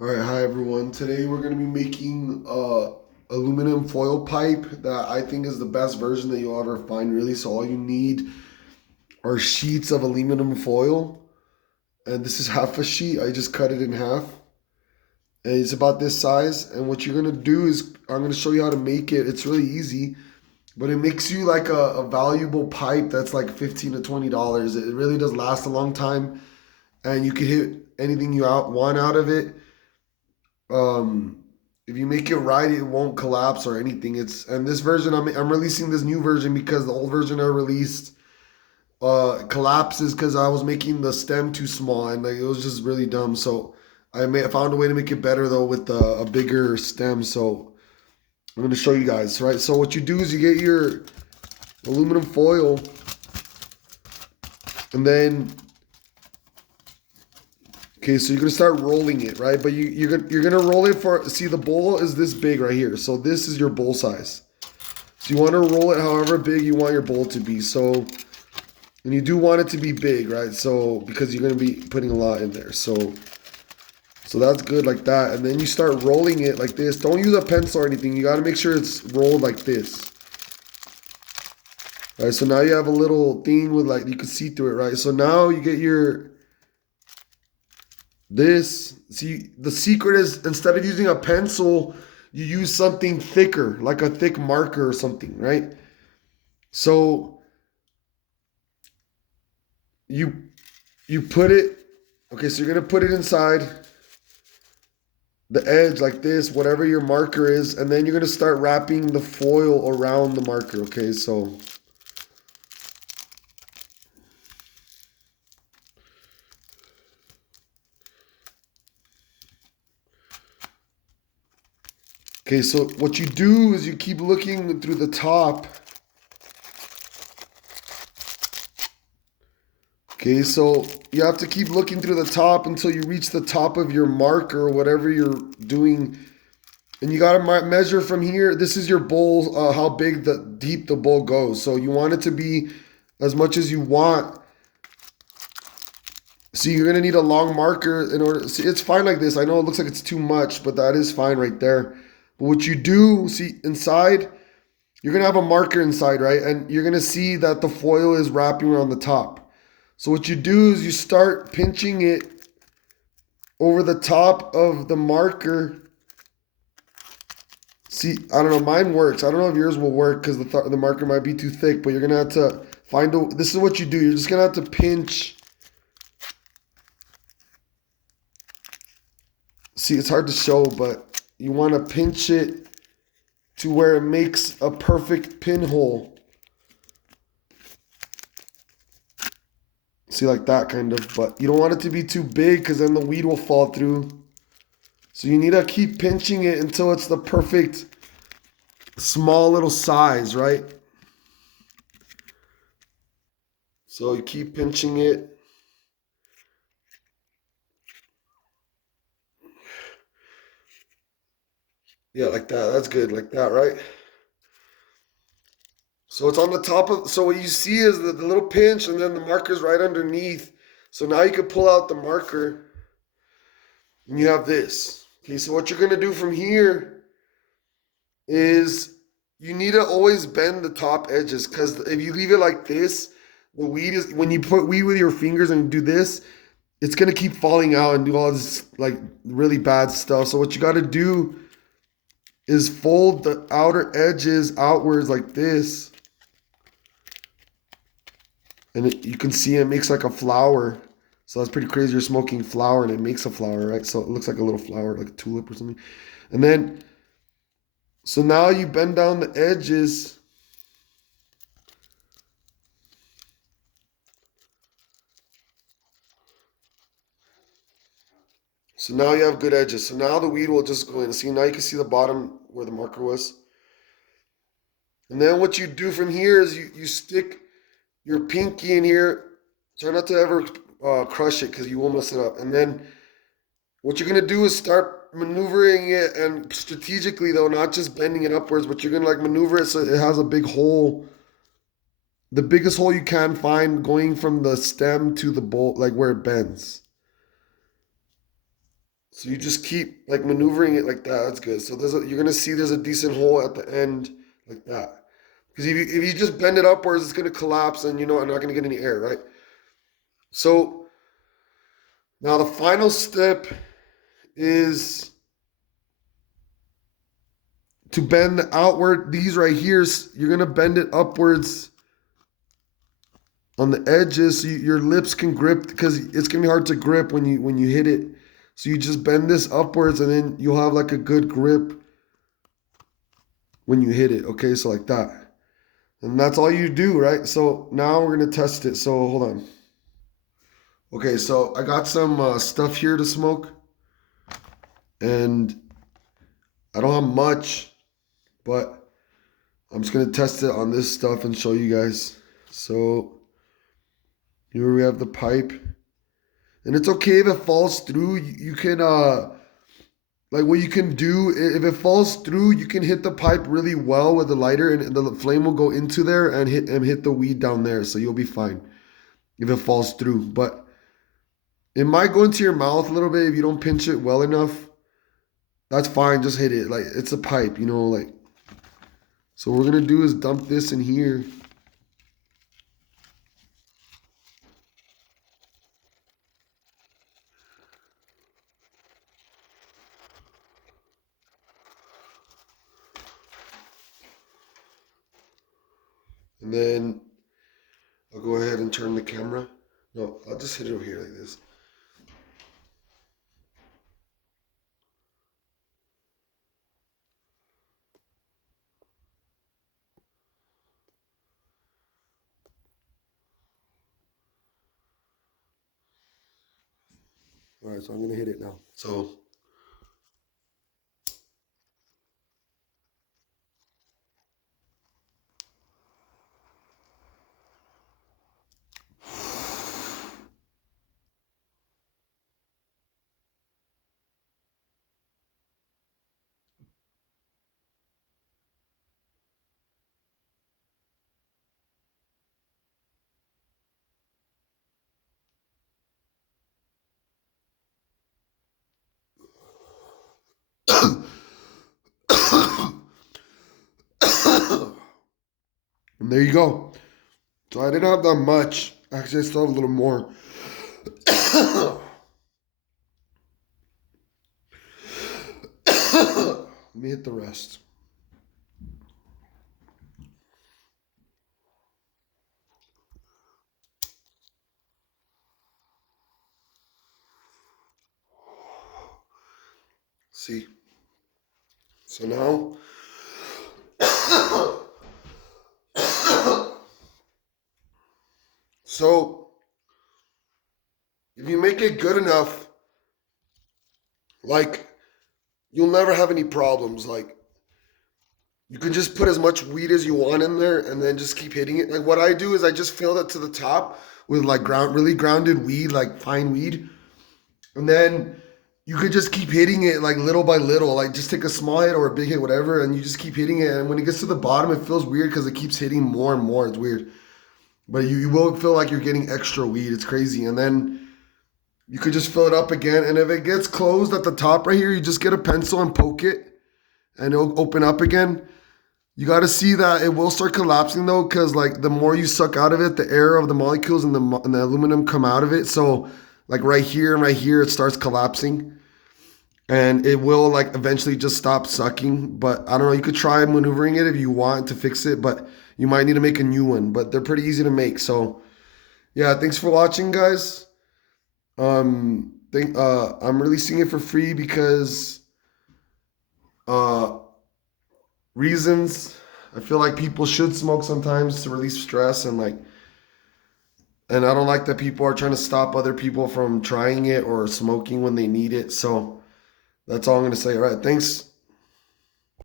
All right, hi everyone. Today we're going to be making aluminum foil pipe that I think is the best version that you'll ever find, really. So all you need are sheets of aluminum foil, and this is half a sheet. I just cut it in half, and it's about this size. And what you're going to do is I'm going to show you how to make it. It's really easy, but it makes you like a valuable pipe that's like $15 to $20. It really does last a long time, and you can hit anything you want out of it. um if you make it right, it won't collapse or anything. It's and this version, I'm releasing this new version because the old version I released collapses because I was making the stem too small, and like it was just really dumb. So found a way to make it better though with a bigger stem. So I'm going to show you guys, right? So what you do is you get your aluminum foil, and then okay, so you're gonna start rolling it, right? But you're gonna roll it for, see, the bowl is this big right here. So this is your bowl size. So you want to roll it however big you want your bowl to be. So, and you do want it to be big, right? So because you're gonna be putting a lot in there. So that's good like that. And then you start rolling it like this. Don't use a pencil or anything. You gotta make sure it's rolled like this. All right, so now you have a little thing with, like, you can see through it, right? So now you get your this. See, the secret is, instead of using a pencil, you use something thicker, like a thick marker or something, right? So you you put it, okay, so you're gonna put it inside the edge like this, whatever your marker is, and then you're gonna start wrapping the foil around the marker, okay? So okay, so what you do is you keep looking through the top. Okay, so you have to keep looking through the top until you reach the top of your marker, whatever you're doing. And you gotta measure from here. This is your bowl, how big, the deep the bowl goes. So you want it to be as much as you want. See, you're gonna need a long marker in order. See, it's fine like this. I know it looks like it's too much, but that is fine right there. But what you do, see inside, you're gonna have a marker inside, right? And you're gonna see that the foil is wrapping around the top. So what you do is you start pinching it over the top of the marker. See, I don't know, mine works. I don't know if yours will work because the marker might be too thick, but you're gonna have to find a. This is what you do. You're just gonna have to pinch. See, it's hard to show, but you want to pinch it to where it makes a perfect pinhole. See, like that kind of, but you don't want it to be too big because then the weed will fall through. So you need to keep pinching it until it's the perfect small little size, right? So you keep pinching it. Yeah, like that. That's good, like that, right? So it's on the top of, so what you see is the little pinch, and then the marker's right underneath. So now you can pull out the marker and you have this. Okay, so what you're gonna do from here is you need to always bend the top edges, because if you leave it like this, the weed is, when you put weed with your fingers and do this, it's gonna keep falling out and do all this like really bad stuff. So what you gotta do is fold the outer edges outwards like this, and you can see it makes like a flower. So that's pretty crazy. You're smoking flower and it makes a flower, right? So it looks like a little flower, like a tulip or something. And then, so now you bend down the edges. So now you have good edges. So now the weed will just go in. See, now you can see the bottom where the marker was. And then what you do from here is you stick your pinky in here. Try not to ever crush it because you will mess it up. And then what you're gonna do is start maneuvering it, and strategically though, not just bending it upwards, but you're gonna like maneuver it so it has a big hole, the biggest hole you can find, going from the stem to the bowl, like where it bends. So you just keep like maneuvering it like that. That's good. So you're gonna see there's a decent hole at the end like that. Because if you just bend it upwards, it's gonna collapse, and I'm not gonna get any air, right? So now the final step is to bend outward. These right here, you're gonna bend it upwards on the edges so your lips can grip, because it's gonna be hard to grip when you hit it. So you just bend this upwards, and then you'll have like a good grip when you hit it. Okay, so like that. And that's all you do, right? So now we're gonna test it. So hold on. Okay, so I got some stuff here to smoke, and I don't have much, but I'm just gonna test it on this stuff and show you guys. So here we have the pipe, and it's okay if it falls through. You can like what you can do if it falls through, you can hit the pipe really well with the lighter, and the flame will go into there and hit the weed down there. So you'll be fine if it falls through, but it might go into your mouth a little bit if you don't pinch it well enough. That's fine. Just hit it. Like, it's a pipe, like. So what we're going to do is dump this in here. And then I'll go ahead and turn the camera. No, I'll just hit it over here like this. All right, so I'm going to hit it now. So and there you go. So I didn't have that much. Actually, I still have a little more. Let me hit the rest. See? So now, so if you make it good enough, like, you'll never have any problems. Like, you can just put as much weed as you want in there, and then just keep hitting it. Like, what I do is I just fill it to the top with like really grounded weed, like fine weed. And then you could just keep hitting it like little by little. Like, just take a small hit or a big hit, whatever, and you just keep hitting it. And when it gets to the bottom, it feels weird because it keeps hitting more and more. It's weird. But you will feel like you're getting extra weed. It's crazy. And then you could just fill it up again. And if it gets closed at the top right here, you just get a pencil and poke it, and it'll open up again. You got to see that it will start collapsing though, because like the more you suck out of it, the air of the molecules and the aluminum come out of it. So like right here and right here, it starts collapsing, and it will like eventually just stop sucking. But I don't know. You could try maneuvering it if you want to fix it, but you might need to make a new one. But they're pretty easy to make. So yeah, thanks for watching, guys. I'm releasing it for free because uh reasons. I feel like people should smoke sometimes to release stress, and I don't like that people are trying to stop other people from trying it or smoking when they need it. So that's all I'm gonna say. All right, thanks.